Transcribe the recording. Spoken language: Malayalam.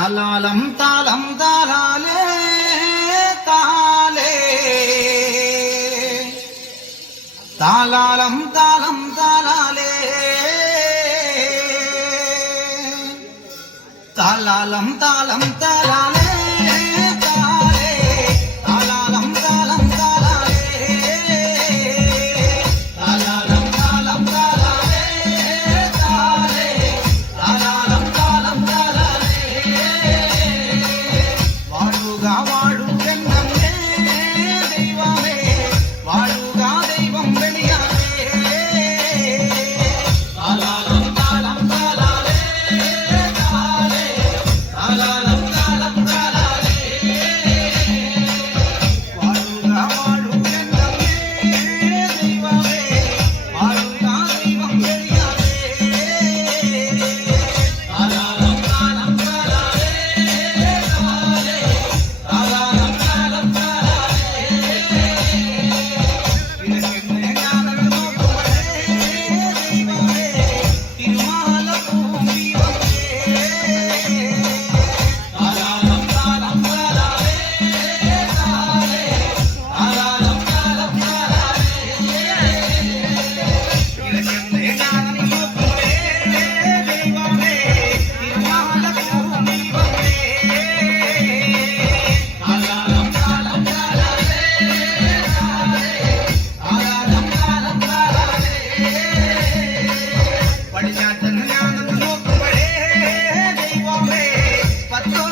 താലാലം താലം താലാലേ താലേ താലാലം താലം താലാലേ താലാലം താലം താലാലേ താലേ താലാലം താലം താലാലേ താലാലം താലം താലാലേ താലേ താലാലം താലം താലാലേ വാഴുക വാഴുകെന്നേ ദൈവമേ വാഴുക ദൈവം വെളിയാലേ താലാലം താലം താലാലേ താലേ താലാലം താലം താലാലേ വാഴുക വാഴുകെന്നേ ദൈവമേ വാഴുക ദൈവം വെളിയാലേ താലാലം താലം താലാലേ താലേ താലാലം താലം താലാലേ ഇലക്കെന്നെ ഞാനങ്ങൾ നോക്കുവേ ദൈവമേ തിരുമാല ഭൂമി വന്നേ താലാലം താലം താലാലേ താലേ താലാലം താലം താലാലേ ഇലക്കെന്നെ ഞാനങ്ങൾ നോക്കുവേ ദൈവമേ തിരുമാല ഭൂമി വന്നേ താലാലം താലം താലാലേ താലേ താലാലം താലം താലാലേ പടിഞ്ഞാറ്റൻ ഞാനൊന്ന് നോക്കുവേ ദൈവമേ പത്തോ